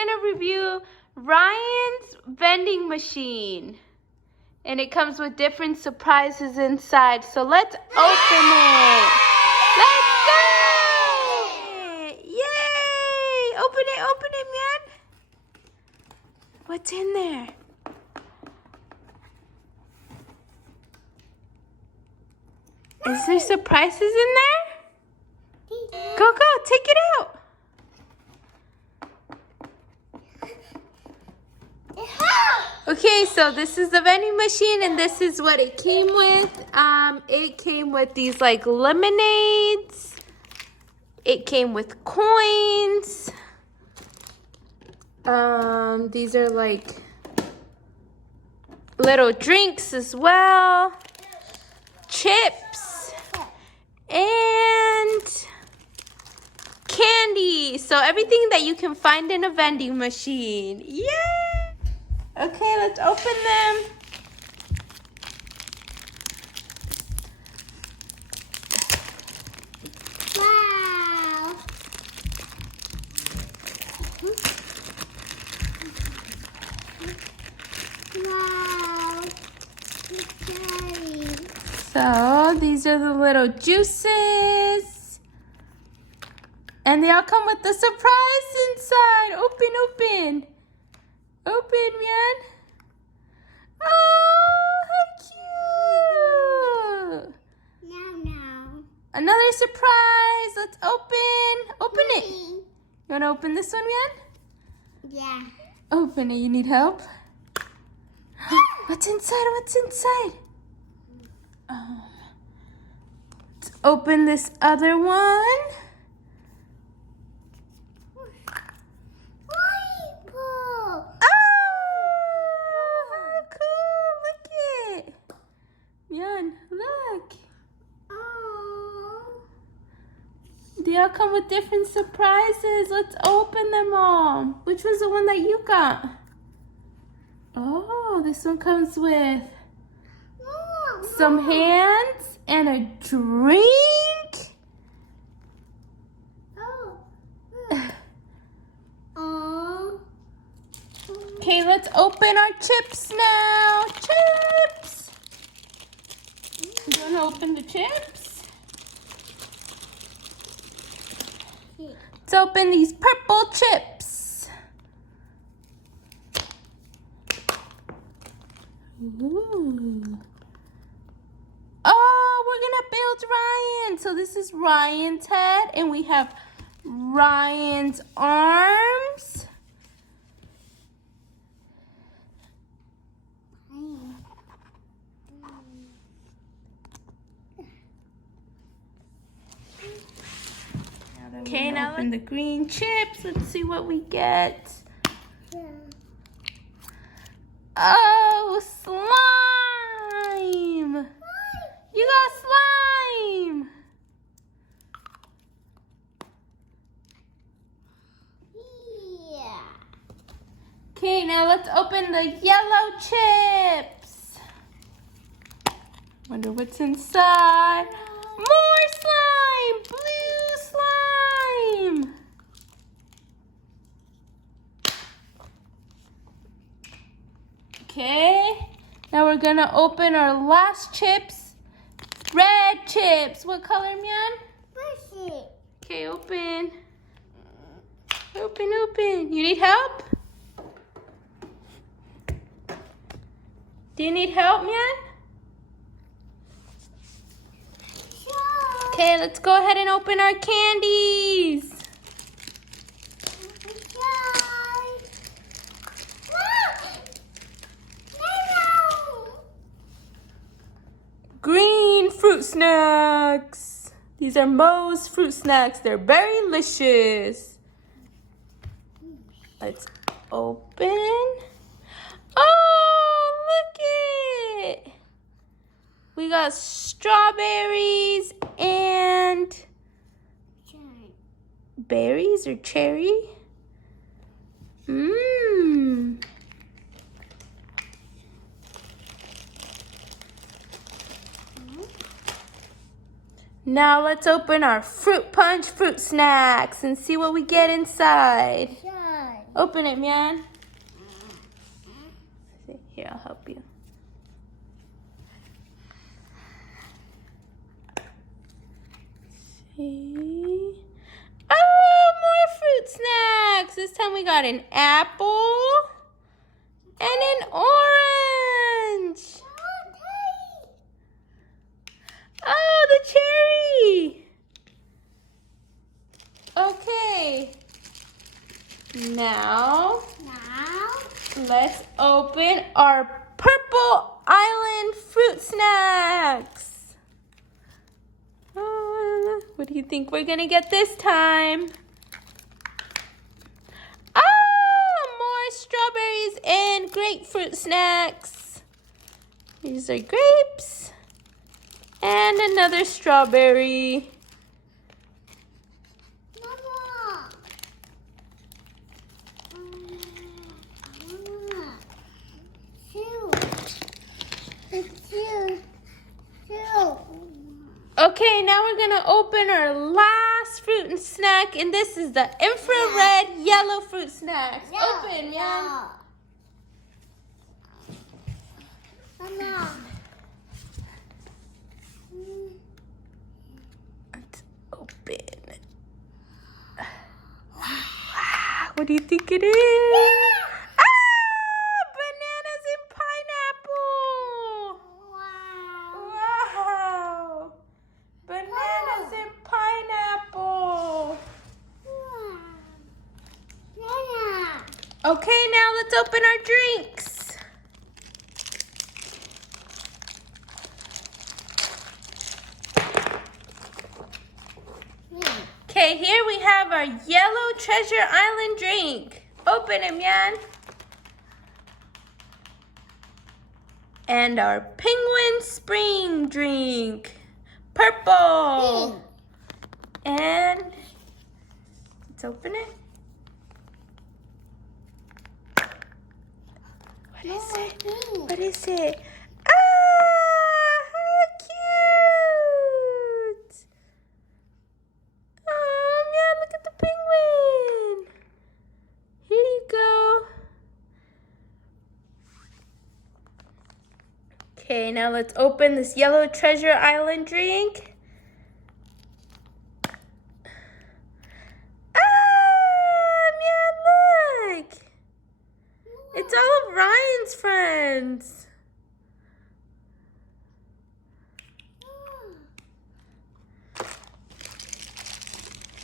gonna review Ryan's vending machine. And it comes with different surprises inside. So let's open it. Let's go! Yay! Open it, man. What's in there? Is there surprises in there? Go, take it out. Okay, so this is the vending machine, and this is what it came with. It came with these like lemonades. It came with coins. These are like little drinks as well. Chips and candy. So everything that you can find in a vending machine. Yay! Okay, let's open them. Wow. Wow. Okay. So these are the little juices. And they all come with the surprise inside. Open. Open, man. Oh, how cute. No. Another surprise. Let's open it. You want to open this one, man? Yeah. Open it. You need help? What's inside? Let's open this other one. Look. Oh. They all come with different surprises. Let's open them all. Which was the one that you got? Oh, this one comes with some hands and a drink. Oh. Okay, let's open our chips now. Chips. You want to open the chips? Let's open these purple chips. Ooh. Oh, we're going to build Ryan. So this is Ryan's head, and we have Ryan's arms. Okay, now open the green chips. Let's see what we get. Yeah. Oh, slime! You got slime! Yeah. Okay, now let's open the yellow chips. Wonder what's inside. More slime! Blue slime! Okay, now we're gonna open our last chips. Red chips. What color, man? Push it. Okay, open. Open. You need help? Do you need help, man? Okay, let's go ahead and open our candies. Green fruit snacks. These are Moe's fruit snacks. They're very delicious. Let's open. Oh, look it. We got strawberries and berries or cherry. Mmm. Now let's open our fruit punch fruit snacks and see what we get inside. Open it, man. Here, I'll help you. See? Oh, more fruit snacks. This time we got an apple and an orange. Oh, the cherry. Okay. Now, let's open our Purple Island fruit snacks. What do you think we're gonna get this time? More strawberries and grapefruit snacks. These are grapes. And another strawberry. Okay, now we're gonna open our last fruit and snack, and this is the infrared yellow fruit snacks. Open, yeah. Let's open. Wow, what do you think it is? Bananas and pineapple. Wow. Bananas and pineapple. Okay, now let's open our drinks. Okay, here we have our yellow Treasure Island drink. Open it, man. And our Penguin Spring drink. Purple. And let's open it. What is it? What is it? Ah, how cute! Oh man, look at the penguin. Here you go. Okay, now let's open this yellow Treasure Island drink. It's all of Ryan's friends.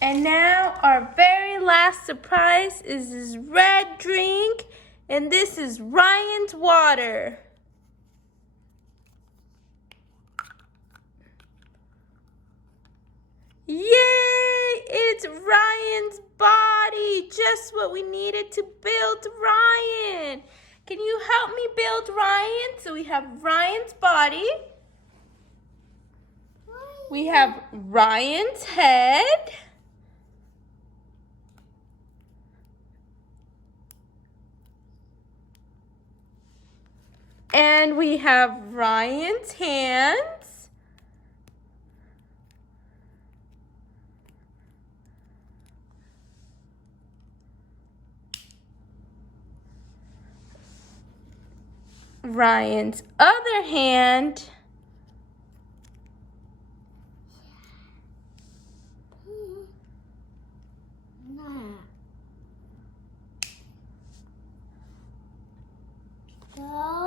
And now our very last surprise is this red drink, and this is Ryan's water. Yay! It's Ryan's body, just what we needed to build Ryan. Can you help me build Ryan? So we have Ryan's body. We have Ryan's head. And we have Ryan's hands. Ryan's other hand.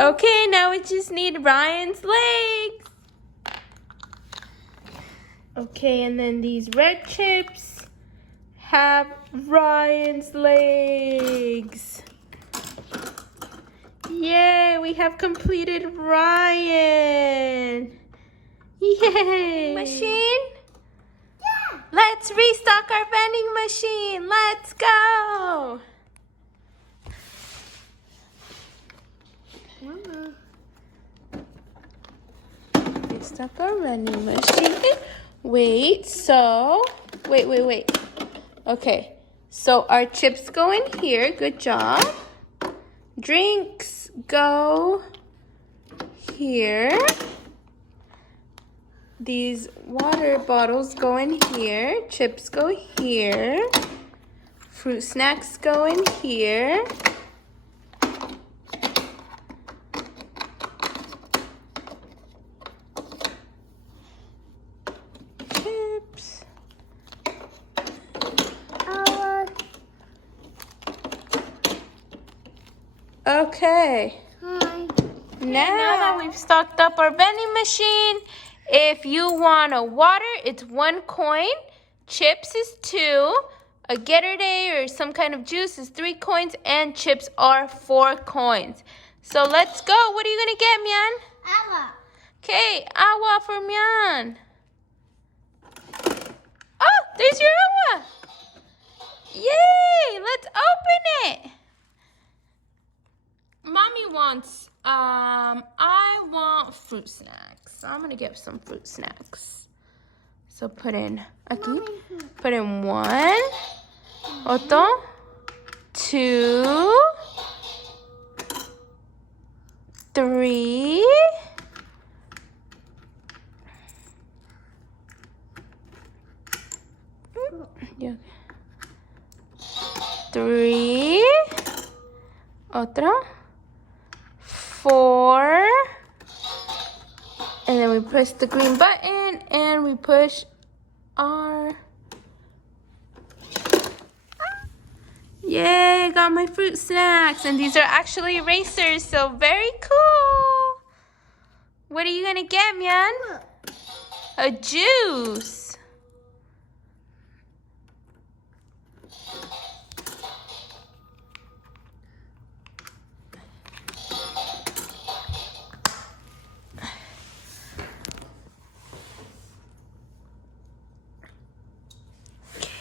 Okay, now we just need Ryan's legs. Okay, and then these red chips have Ryan's legs. Yay, we have completed Ryan. Yay. Machine? Yeah. Let's restock our vending machine. Let's go. Restock our vending machine. Wait. Okay, so our chips go in here. Good job. Drinks go here. These water bottles go in here. Chips go here. Fruit snacks go in here. Chips. Okay. Hi. Now that we've stocked up our vending machine, if you want a water, it's 1 coin. Chips is 2. A Gatorade or some kind of juice is 3 coins. And chips are 4 coins. So let's go. What are you going to get, Mian? Ava. Okay, agua for Mian. Oh, there's your agua. Yay! Let's open it. Mommy wants, I want fruit snacks. So I'm going to get some fruit snacks. So put in, aquí, put in 1, otro, 2, 3, 3, otro, 4, and then we press the green button and we push our, yay, I got my fruit snacks, and these are actually erasers, so very cool. What are you gonna get, Mian? A juice.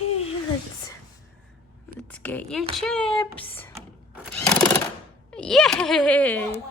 Okay, let's get your chips. Yay!